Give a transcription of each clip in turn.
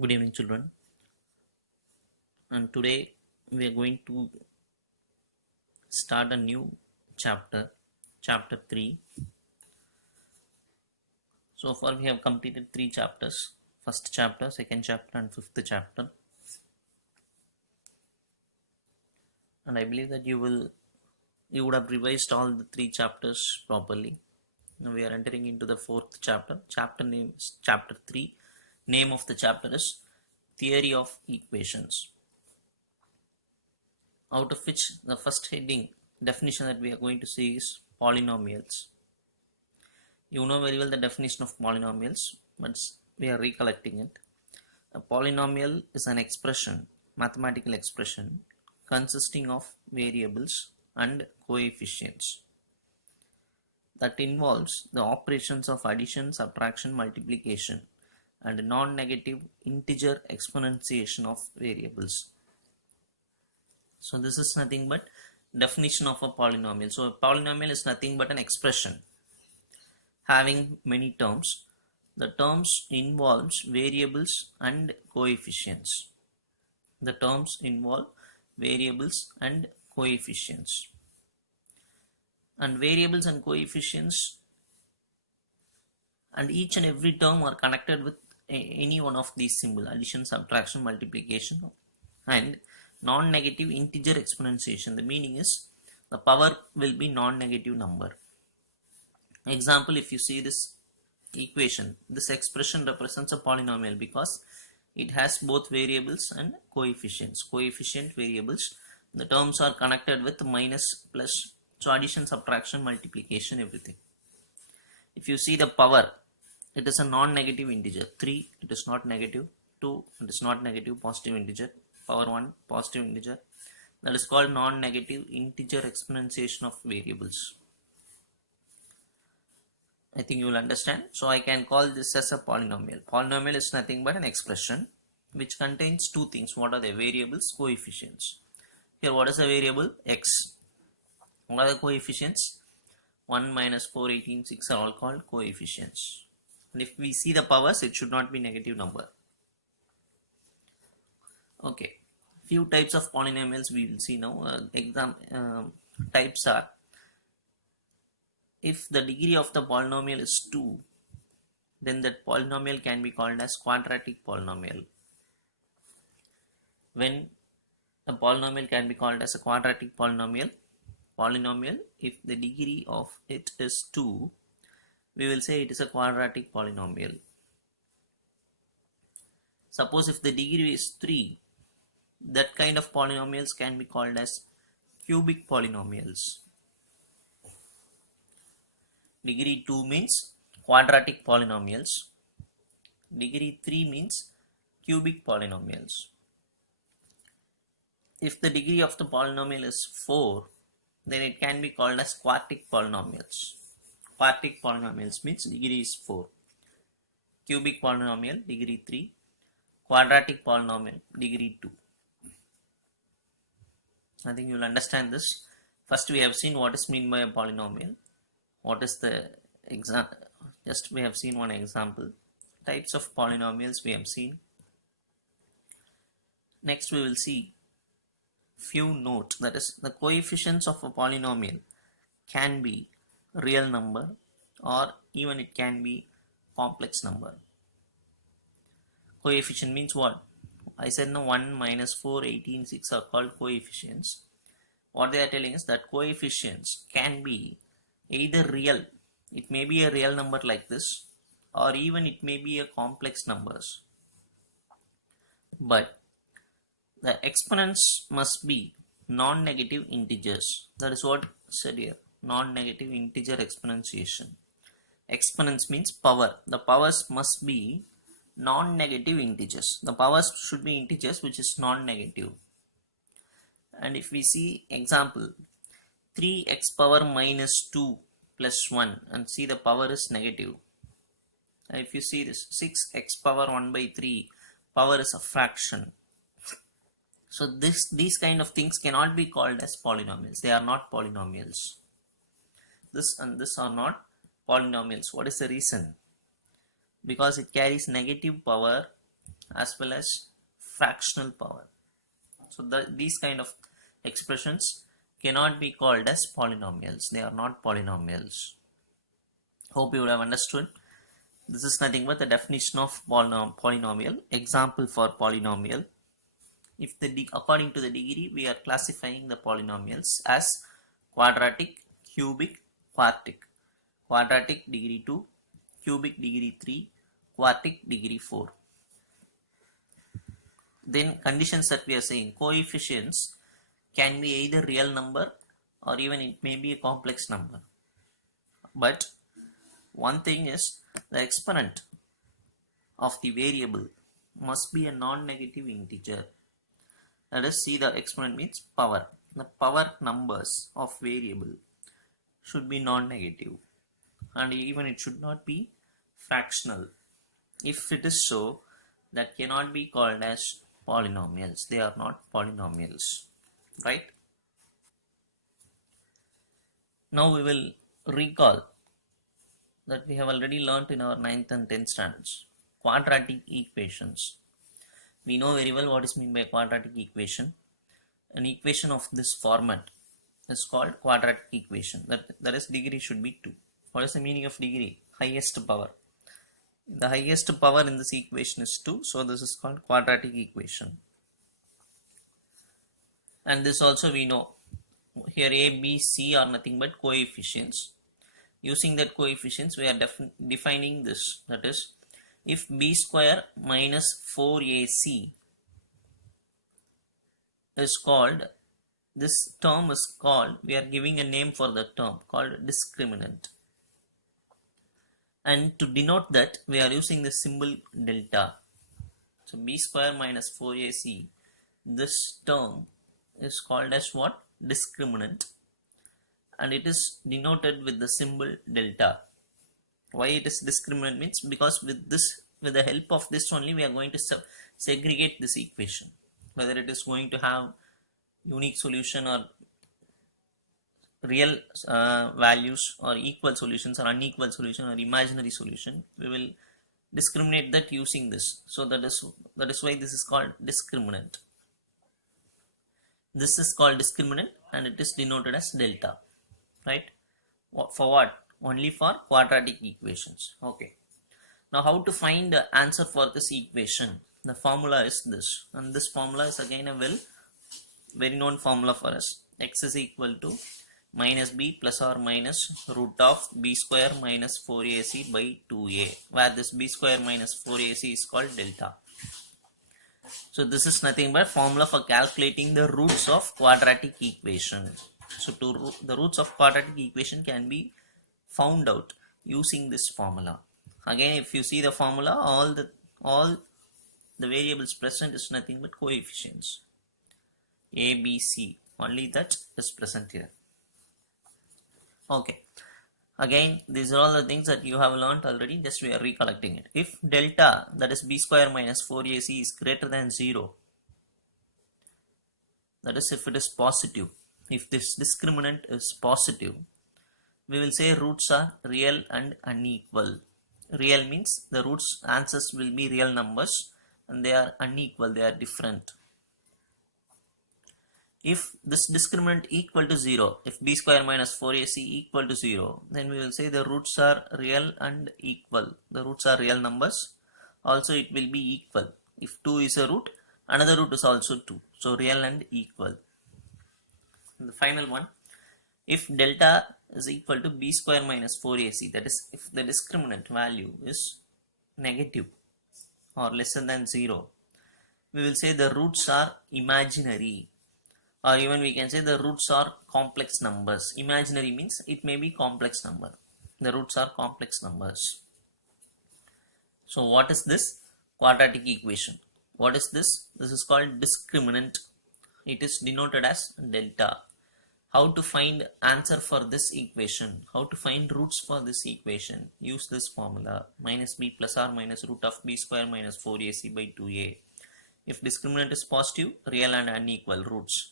Good evening, children. And today we are going to start a new chapter, chapter 3. So far, we have completed three chapters: first chapter, second chapter, and fifth chapter. And I believe that you would have revised all the three chapters properly. Now we are entering into the fourth chapter. Chapter name is chapter 3. Name of the chapter is Theory of Equations. Out of which the first heading definition that we are going to see is polynomials. You know very well the definition of polynomials, but we are recollecting it. A polynomial is an expression, mathematical expression, consisting of variables and coefficients that involves the operations of addition, subtraction, multiplication, and non-negative integer exponentiation of variables. So this is nothing but definition of a polynomial. So a polynomial is nothing but an expression having many terms. The terms involves variables and coefficients. The terms involve variables and coefficients. And variables and coefficients and each and every term are connected with any one of these symbols: addition, subtraction, multiplication, and non-negative integer exponentiation. The meaning is the power will be non-negative number. Example, if you see this equation, this expression represents a polynomial because it has both variables and coefficients. Coefficient variables, the terms are connected with minus, plus, so addition, subtraction, multiplication, everything. If you see the power, it is a non-negative integer. 3, it is not negative. 2, it is not negative, positive integer. Power 1, positive integer. That is called non-negative integer exponentiation of variables. I think you will understand. So I can call this as a polynomial. Polynomial is nothing but an expression which contains two things. What are the variables? Coefficients. Here, what is the variable? X. What are the coefficients? 1, minus 4, 18, 6 are all called coefficients. And if we see the powers, it should not be negative number. Okay. Few types of polynomials we will see now. Types are: if the degree of the polynomial is 2, then that polynomial can be called as quadratic polynomial. When a polynomial can be called as a quadratic polynomial, if the degree of it is 2, we will say it is a quadratic polynomial. Suppose if the degree is 3, that kind of polynomials can be called as cubic polynomials. Degree 2 means quadratic polynomials. Degree 3 means cubic polynomials. If the degree of the polynomial is 4, then it can be called as quartic polynomials. Quartic polynomials means degree is 4. Cubic polynomial, degree 3. Quadratic polynomial, degree 2. I think you will understand this. First, we have seen what is meant by a polynomial. What is the example? Just we have seen one example. Types of polynomials we have seen. Next, we will see few notes. That is, the coefficients of a polynomial can be real number, or even it can be complex number. Coefficient means what? I said no, 1, minus 4, 18, 6 are called coefficients. What they are telling is that coefficients can be either real, it may be a real number like this, or even it may be a complex numbers. But the exponents must be non-negative integers. That is what said here, non-negative integer exponentiation. Exponents means power. The powers must be non-negative integers. The powers should be integers which is non-negative. And if we see example, 3x power minus 2 plus 1, and see the power is negative. And if you see this, 6x power 1 by 3, power is a fraction. So these kind of things cannot be called as polynomials. They are not polynomials. This and this are not polynomials. What is the reason? Because it carries negative power as well as fractional power. So these kind of expressions cannot be called as polynomials. They are not polynomials. Hope you would have understood. This is nothing but the definition of polynomial. Example for polynomial. If according to the degree, we are classifying the polynomials as quadratic, cubic, quartic. Quadratic degree 2, cubic degree 3, quartic degree 4. Then conditions that we are saying, coefficients can be either real number or even it may be a complex number. But one thing is, the exponent of the variable must be a non-negative integer. Let us see, the exponent means power. The power numbers of variable should be non-negative, and even it should not be fractional. If it is so, that cannot be called as polynomials. They are not polynomials, right? Now we will recall that we have already learnt in our 9th and 10th standards. Quadratic equations. We know very well what is meant by quadratic equation. An equation of this format is called quadratic equation. That is, degree should be 2. What is the meaning of degree? Highest power. The highest power in this equation is 2, so this is called quadratic equation. And this also we know. Here A, B, C are nothing but coefficients. Using that coefficients, we are defining this. That is, if b square minus 4ac is called, this term is called, we are giving a name for the term called discriminant. And to denote that, we are using the symbol delta. So b square minus 4ac, this term is called as what? Discriminant. And it is denoted with the symbol delta. Why it is discriminant means, because with the help of this only we are going to segregate this equation, whether it is going to have unique solution or real values or equal solutions or unequal solution or imaginary solution. We will discriminate that using this. So that is why this is called discriminant. This is called discriminant and it is denoted as delta, right? For what? Only for quadratic equations. Okay. Now how to find the answer for this equation? The formula is this, and this formula is again a very known formula for us. X is equal to minus b plus or minus root of b square minus 4ac by 2a, where this b square minus 4ac is called delta. So this is nothing but formula for calculating the roots of quadratic equation. So the roots of quadratic equation can be found out using this formula. Again, if you see the formula, all the variables present is nothing but coefficients. A, B, C, only that is present here. Okay. Again, these are all the things that you have learnt already, just we are recollecting it. If delta, that is b square minus 4ac, is greater than 0, that is if it is positive, if this discriminant is positive, we will say roots are real and unequal. Real means the roots answers will be real numbers, and they are unequal, they are different. If this discriminant equal to 0, if b square minus 4ac equal to 0, then we will say the roots are real and equal. The roots are real numbers. Also it will be equal. If 2 is a root, another root is also 2. So real and equal. And the final one, if delta is equal to b square minus 4ac, that is if the discriminant value is negative or lesser than 0, we will say the roots are imaginary. Or even we can say the roots are complex numbers. Imaginary means it may be complex number. The roots are complex numbers. So what is this quadratic equation? What is this? This is called discriminant. It is denoted as delta. How to find answer for this equation? How to find roots for this equation? Use this formula, minus b plus or minus root of b square minus 4ac by 2a. If discriminant is positive, real and unequal roots.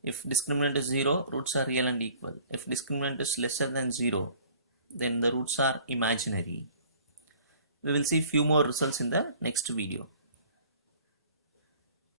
If discriminant is 0, roots are real and equal. If discriminant is lesser than 0, then the roots are imaginary. We will see few more results in the next video.